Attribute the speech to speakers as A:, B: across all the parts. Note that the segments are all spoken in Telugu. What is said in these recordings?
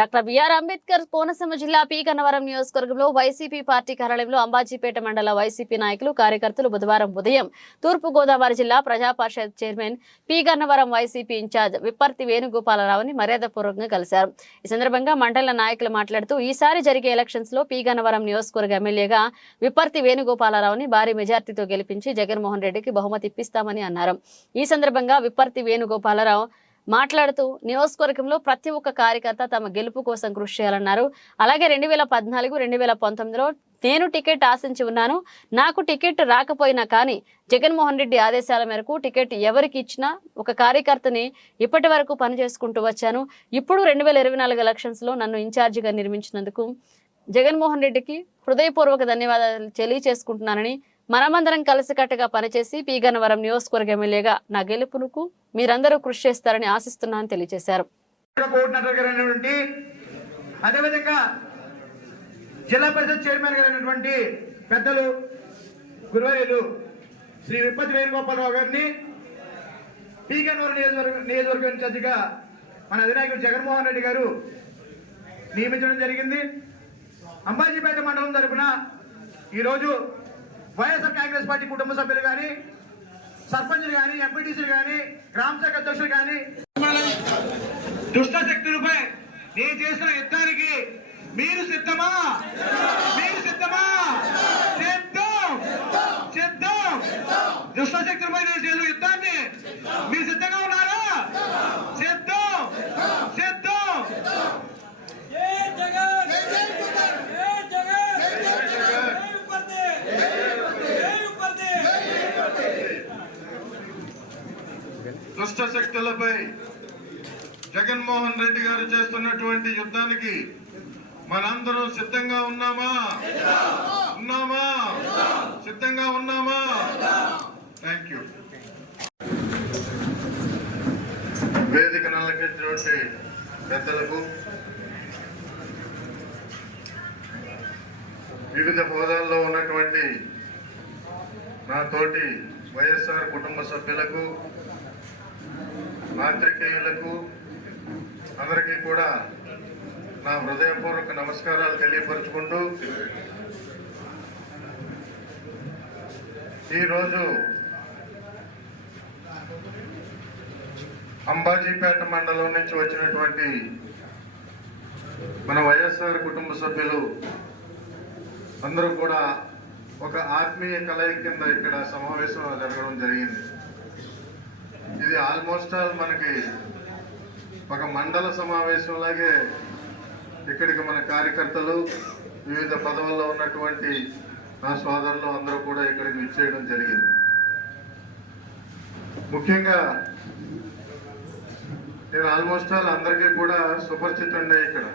A: డాక్టర్ బిఆర్ అంబేద్కర్ కోనసీమ జిల్లా పి గన్నవరం నియోజకవర్గంలో వైసీపీ పార్టీ కార్యాలయంలో అంబాజీపేట మండల వైసీపీ నాయకులు కార్యకర్తలు బుధవారం ఉదయం తూర్పు గోదావరి జిల్లా ప్రజా పరిషత్ chairman P Gannavaram YCP incharge Vipparthi వేణుగోపాలరావుని మర్యాదపూర్వకంగా కలిశారు. ఈ సందర్భంగా మండల నాయకులు మాట్లాడుతూ ఈసారి జరిగే ఎలక్షన్స్లో పీ గన్నవరం నియోజకవర్గ ఎమ్మెల్యేగా విప్పర్తి వేణుగోపాలరావుని భారీ మెజార్టీతో గెలిపించి జగన్మోహన్ రెడ్డికి బహుమతి ఇప్పిస్తామని అన్నారు. ఈ సందర్భంగా విప్పర్తి వేణుగోపాలరావు మాట్లాడుతూ నియోజకవర్గంలో ప్రతి ఒక్క కార్యకర్త తమ గెలుపు కోసం కృషి చేయాలన్నారు. అలాగే రెండు వేల పద్నాలుగు రెండు వేల పంతొమ్మిదిలో నేను టికెట్ ఆశించి ఉన్నాను. నాకు టికెట్ రాకపోయినా కానీ జగన్మోహన్ రెడ్డి ఆదేశాల మేరకు టికెట్ ఎవరికి ఇచ్చినా ఒక కార్యకర్తని ఇప్పటి వరకు పనిచేసుకుంటూ వచ్చాను. ఇప్పుడు రెండు వేల ఇరవై నాలుగు ఎలక్షన్స్లో నన్ను ఇన్ఛార్జిగా నిర్మించినందుకు జగన్మోహన్ రెడ్డికి హృదయపూర్వక ధన్యవాదాలు తెలియచేసుకుంటున్నానని మనమందరం కలిసికట్టుగా పనిచేసి పీగన్నవరం నియోజకవర్గ ఎమ్మెల్యేగా నా గెలుపునకు మీరందరూ కృషి చేస్తారని ఆశిస్తున్నానని తెలియజేశారు.
B: అదేవిధంగా జిల్లా పరిషత్ చైర్మన్ గారైనటువంటి పెద్దలు గురువార్యులు శ్రీ విప్పతి వేణుగోపాలరావు గారిని పీకనూరు నియోజకవర్గ నియోజకవర్గం ఇన్ఛార్జిగా మన అధినాయకుడు జగన్మోహన్ రెడ్డి గారు నియమించడం జరిగింది. అంబాజీపేట మండలం తరపున ఈరోజు వైఎస్ఆర్ కాంగ్రెస్ పార్టీ కుటుంబ సభ్యులు కానీ సర్పంచులు కానీ ఎంపీటీసీలు కానీ గ్రామ శాఖ అధ్యక్షులు కానీ దుష్ట శక్తులపై నేను చేసిన యుద్ధానికి మీరు సిద్ధమా? మీరు సిద్ధమా? సిద్ధం! సిద్ధం! దుష్ట శక్తులపై నేను
C: దుష్ట శక్తులపై జగన్మోహన్ రెడ్డి గారు చేస్తున్నటువంటి యుద్ధానికి మనందరం సిద్ధంగా ఉన్నామా? ఉన్నామా? సిద్ధంగా ఉన్నామా? థ్యాంక్ యూ వేదిక నల్లకెట్టినటువంటి పెద్దలకు వివిధ హోదాల్లో ఉన్నటువంటి నాతోటి వైఎస్ఆర్ కుటుంబ సభ్యులకు పాత్రికేయులకు అందరికీ కూడా నా హృదయపూర్వక నమస్కారాలు తెలియపరుచుకుంటూ ఈరోజు అంబాజీపేట మండలం నుంచి వచ్చినటువంటి మన వైఎస్ఆర్ కుటుంబ సభ్యులు అందరూ కూడా ఒక ఆత్మీయ కలయిక కింద ఇక్కడ సమావేశం జరగడం జరిగింది. ఇది ఆల్మోస్ట్ ఆల్ మనకి ఒక మండల సమావేశంలాగే ఇక్కడికి మన కార్యకర్తలు వివిధ పదవుల్లో ఉన్నటువంటి నా సోదరులు అందరూ కూడా ఇక్కడికి విచ్చేయడం జరిగింది. ముఖ్యంగా నేను ఆల్మోస్ట్ ఆల్ అందరికీ కూడా సుపరిచితుండే ఇక్కడ.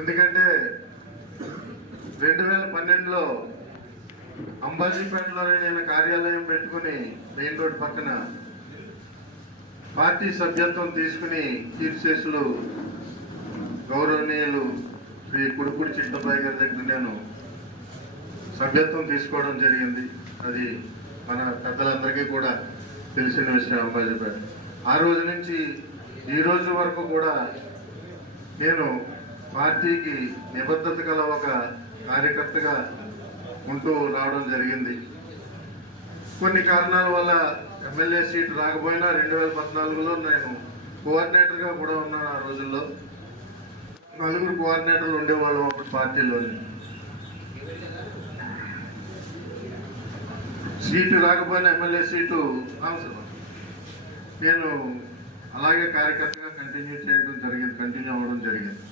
C: ఎందుకంటే రెండు వేల పన్నెండులో అంబాజీపేటలోనే నేను కార్యాలయం పెట్టుకుని మెయిన్ రోడ్ పక్కన పార్టీ సభ్యత్వం తీసుకుని కీర్తిశేషులు గౌరవనీయులు శ్రీ కుడుకుడి చిట్టబాయి గారి దగ్గర నేను సభ్యత్వం తీసుకోవడం జరిగింది. అది మన పెద్దలందరికీ కూడా తెలిసిన విషయం అంబాజీపేట ఆ రోజు నుంచి ఈ రోజు వరకు కూడా నేను పార్టీకి నిబద్ధత గల ఒక కార్యకర్తగా ఉంటూ రావడం జరిగింది. కొన్ని కారణాల వల్ల ఎమ్మెల్యే సీట్ రాకపోయినా రెండు వేల పద్నాలుగులో నేను కోఆర్డినేటర్గా కూడా ఉన్నాను ఆ రోజుల్లో. నలుగురు కోఆర్డినేటర్లు ఉండేవాళ్ళం అప్పుడు పార్టీలోని. సీటు రాకపోయినా ఎమ్మెల్యే సీటు అవసరం. నేను అలాగే కార్యకర్తగా కంటిన్యూ చేయడం జరిగింది కంటిన్యూ అవ్వడం జరిగింది.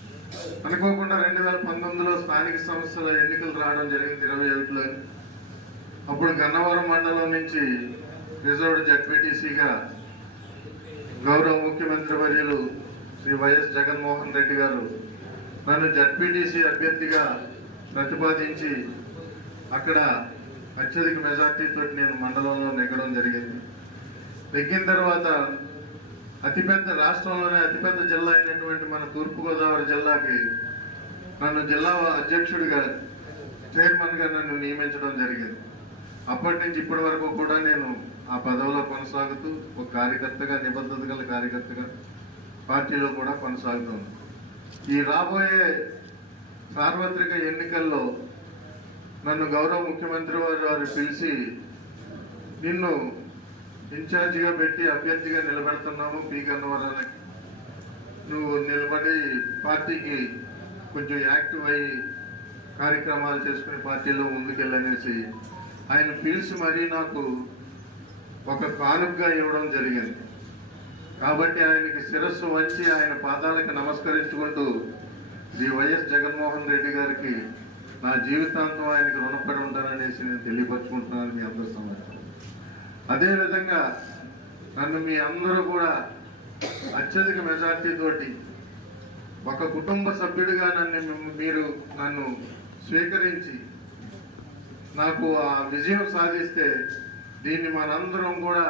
C: అనుకోకుండా రెండు వేల పంతొమ్మిదిలో స్థానిక సంస్థల ఎన్నికలు రావడం జరిగింది ఇరవై ఒకటిలో అప్పుడు గన్నవరం మండలం నుంచి రిజర్వ్డ్ జడ్పీటీసీగా గౌరవ ముఖ్యమంత్రి వర్యులు శ్రీ వైఎస్ జగన్మోహన్ రెడ్డి గారు నన్ను జడ్పీటీసీ అభ్యర్థిగా ప్రతిపాదించి అక్కడ అత్యధిక మెజార్టీతో నేను మండలంలో నెగ్గడం జరిగింది. నెగ్గిన తర్వాత అతిపెద్ద రాష్ట్రంలోనే అతిపెద్ద జిల్లా అయినటువంటి మన తూర్పుగోదావరి జిల్లాకి నన్ను జిల్లా అధ్యక్షుడిగా చైర్మన్గా నన్ను నియమించడం జరిగింది. అప్పటి నుంచి ఇప్పటి వరకు కూడా నేను ఆ పదవిలో కొనసాగుతూ ఒక కార్యకర్తగా నిబద్ధత గల కార్యకర్తగా పార్టీలో కూడా కొనసాగుతుంది ఈ రాబోయే సార్వత్రిక ఎన్నికల్లో నన్ను గౌరవ ముఖ్యమంత్రి వారు వారు పిలిచి నిన్ను ఇన్ఛార్జిగా పెట్టి అభ్యర్థిగా నిలబెడుతున్నాము పీ గన్నవరాలకి నువ్వు నిలబడి పార్టీకి కొంచెం యాక్టివ్ అయ్యి కార్యక్రమాలు చేసుకుని పార్టీలో ముందుకెళ్ళనేసి ఆయన పిలిచి మరీ నాకు ఒక కానుకగా ఇవ్వడం జరిగింది. కాబట్టి ఆయనకి శిరస్సు వంచి ఆయన పాదాలకు నమస్కరించుకుంటూ శ్రీ వైఎస్ జగన్మోహన్ రెడ్డి గారికి నా జీవితాంతం ఆయనకి రుణపడి ఉంటాననేసి నేను తెలియపరుచుకుంటున్నాను మీ అందరి సమాచారం అదేవిధంగా నన్ను మీ అందరూ కూడా అత్యధిక మెజార్టీతోటి ఒక కుటుంబ సభ్యుడిగా నన్ను మీరు నన్ను స్వీకరించి నాకు ఆ విజయం సాధిస్తే దీన్ని మనందరం కూడా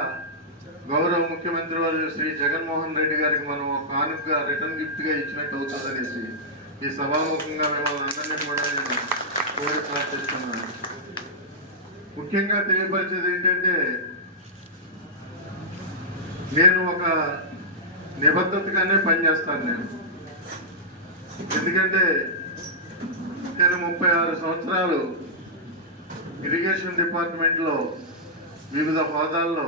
C: గౌరవ ముఖ్యమంత్రి వారు శ్రీ జగన్మోహన్ రెడ్డి గారికి మనం కానుకగా రిటర్న్ గిఫ్ట్గా ఇచ్చినట్టు అవుతుందనేసి ఈ సభాముఖంగా మిమ్మల్ని అందరినీ కూడా నేను కోరి ప్రార్థిస్తున్నాను. ముఖ్యంగా తెలియపరిచేది ఏంటంటే నేను ఒక నిబద్ధతగానే పనిచేస్తాను నేను. ఎందుకంటే నేను ముప్పై ఆరు సంవత్సరాలు ఇరిగేషన్ డిపార్ట్మెంట్లో వివిధ హోదాల్లో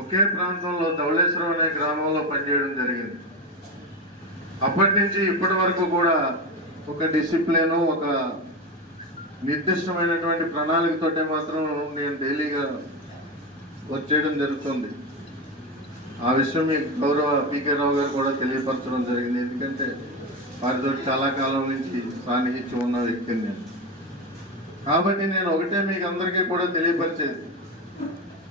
C: ఒకే ప్రాంతంలో ధవళేశ్వరం అనే గ్రామంలో పనిచేయడం జరిగింది. అప్పటి నుంచి ఇప్పటి వరకు కూడా ఒక డిసిప్లిన్ ఒక నిర్దిష్టమైనటువంటి ప్రణాళికతోటే మాత్రం నేను డైలీగా వచ్చేయడం జరుగుతుంది. ఆ విషయం మీకు గౌరవ పీకే రావు గారు కూడా తెలియపరచడం జరిగింది. ఎందుకంటే వారితో చాలా కాలం నుంచి సాన్నిహిత్యం ఉన్న వ్యక్తిని నేను. కాబట్టి నేను ఒకటే మీకు అందరికీ కూడా తెలియపరిచేది.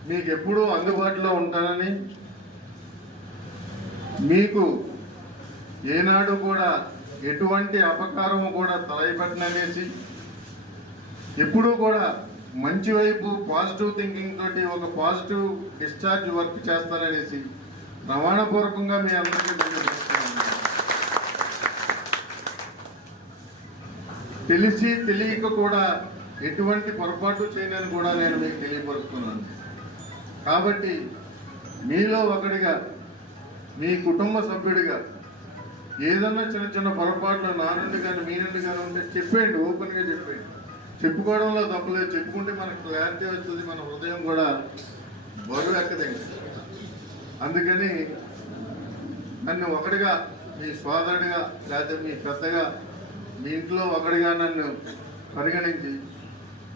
C: మీకు ఎప్పుడూ అందుబాటులో ఉంటానని మీకు ఏనాడు కూడా ఎటువంటి అపకారము కూడా తలైపట్టననేసి ఎప్పుడూ కూడా మంచి వైపు పాజిటివ్ థింకింగ్ తోటి ఒక పాజిటివ్ డిశ్చార్జ్ వర్క్ చేస్తారనేసి రవాణా పూర్వకంగా మీ అందరికీ తెలియజేస్తున్నాను. తెలిసి తెలియక కూడా ఎటువంటి పొరపాటు చేయనని కూడా నేను మీకు తెలియపరుస్తున్నాను. కాబట్టి మీలో ఒకడిగా మీ కుటుంబ సభ్యుడిగా ఏదన్నా చిన్న చిన్న పొరపాట్లు నా నుండి కానీ మీ నుండి కానీ ఉంటే చెప్పేయండి ఓపెన్గా చెప్పేయండి. చెప్పుకోవడంలో తప్పలేదు చెప్పుకుంటే మనకు క్లారిటీ వస్తుంది మన హృదయం కూడా బరువు ఎక్కదండి. అందుకని నన్ను ఒకటిగా మీ సోదరుడిగా లేకపోతే మీ పెద్దగా మీ ఇంట్లో ఒకడిగా నన్ను పరిగణించి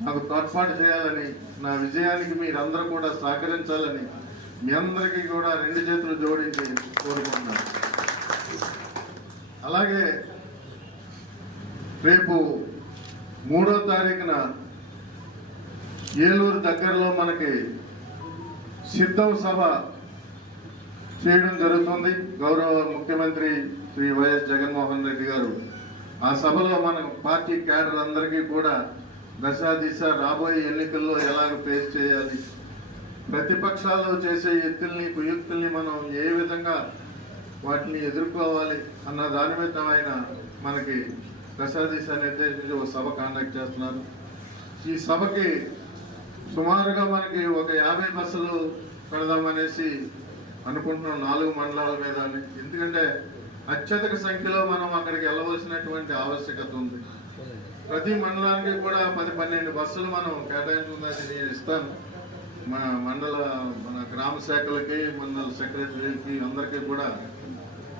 C: నాకు తోడ్పాటు చేయాలని నా విజయానికి మీరందరూ కూడా సహకరించాలని మీ అందరికీ కూడా రెండు చేతులు జోడించి కోరుకుంటున్నాను. అలాగే రేపు మూడో తారీఖున ఏలూరు దగ్గరలో మనకి సిద్ధం సభ చేయడం జరుగుతుంది. గౌరవ ముఖ్యమంత్రి శ్రీ వైఎస్ జగన్మోహన్ రెడ్డి గారు. ఆ సభలో మన పార్టీ క్యాడర్ అందరికీ కూడా దశ దిశ రాబోయే ఎన్నికల్లో ఎలాగ ఫేస్ చేయాలి ప్రతిపక్షాలు చేసే ఎత్తుల్ని కుయుక్తుల్ని మనం ఏ విధంగా వాటిని ఎదుర్కోవాలి అన్న దాని మీద ఆయన మనకి దశాదిశ నిర్దేశించి ఒక సభ కాండక్ట్ చేస్తున్నారు. ఈ సభకి సుమారుగా మనకి ఒక యాభై బస్సులు పెడదామనేసి అనుకుంటున్నాం నాలుగు మండలాల మీద ఎందుకంటే అత్యధిక సంఖ్యలో మనం అక్కడికి వెళ్ళవలసినటువంటి ఆవశ్యకత ఉంది. ప్రతి మండలానికి కూడా పది పన్నెండు బస్సులు మనం కేటాయించుకుందని నేను ఇస్తాను మన మండల మన గ్రామ శాఖలకి మండల సెక్రటరీకి అందరికీ కూడా.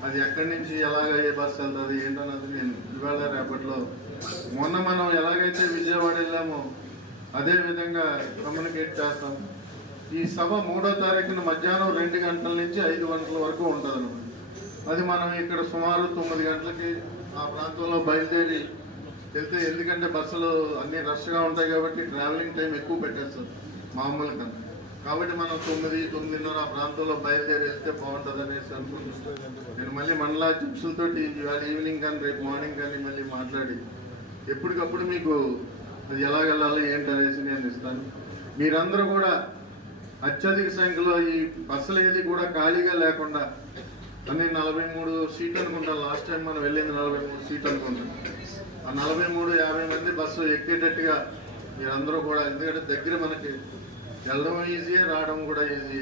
C: అది ఎక్కడి నుంచి ఎలాగ ఏ బస్సు వెళ్తుంది ఏంటన్నది నేను ఇవాళ రేపట్లో మొన్న మనం ఎలాగైతే విజయవాడ వెళ్ళామో అదే విధంగా కమ్యూనికేట్ చేస్తాం. ఈ సభ మూడో తారీఖున మధ్యాహ్నం రెండు గంటల నుంచి ఐదు గంటల వరకు ఉంటుంది అది మనం ఇక్కడ సుమారు తొమ్మిది గంటలకి ఆ ప్రాంతంలో బయలుదేరి వెళ్తే ఎందుకంటే బస్సులు అన్నీ రష్గా ఉంటాయి కాబట్టి ట్రావెలింగ్ టైం ఎక్కువ పెట్టేస్తారు మామూలు కన్నా కాబట్టి మనం తొమ్మిది తొమ్మిదిన్నర ఆ ప్రాంతంలో బయలుదేరి వెళ్తే బాగుంటుంది అనేసి అనుకుంటున్నాను నేను మళ్ళీ మండల అధ్యక్షులతో ఇవాళ ఈవినింగ్ కానీ రేపు మార్నింగ్ కానీ మళ్ళీ మాట్లాడి ఎప్పటికప్పుడు మీకు అది ఎలా వెళ్ళాలి ఏంటనేసి నేను ఇస్తాను. మీరందరూ కూడా అత్యధిక సంఖ్యలో ఈ బస్సులు ఏది కూడా ఖాళీగా లేకుండా అన్ని నలభై మూడు సీట్లు అనుకుంటా లాస్ట్ టైం మనం వెళ్ళింది నలభై మూడు సీట్లు అనుకుంటాం. ఆ నలభై మూడు యాభై మంది బస్సు ఎక్కేటట్టుగా మీరందరూ కూడా ఎందుకంటే దగ్గర మనకి వెళ్ళడం ఈజీ రావడం కూడా ఈజీ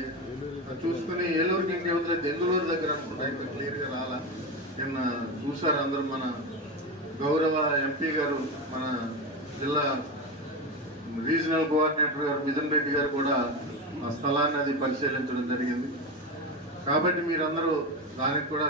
C: చూసుకుని ఏలూరుకి ఇంకేమైతే దెందులూరు దగ్గర అనుకుంటా. ఇంకా క్లియర్గా రాలా. నిన్న చూసారు అందరూ మన గౌరవ ఎంపీ గారు మన జిల్లా రీజనల్ కోఆర్డినేటర్ గారు మిథున్ రెడ్డి గారు కూడా ఆ స్థలాన్ని అది పరిశీలించడం జరిగింది. కాబట్టి మీరందరూ దానికి కూడా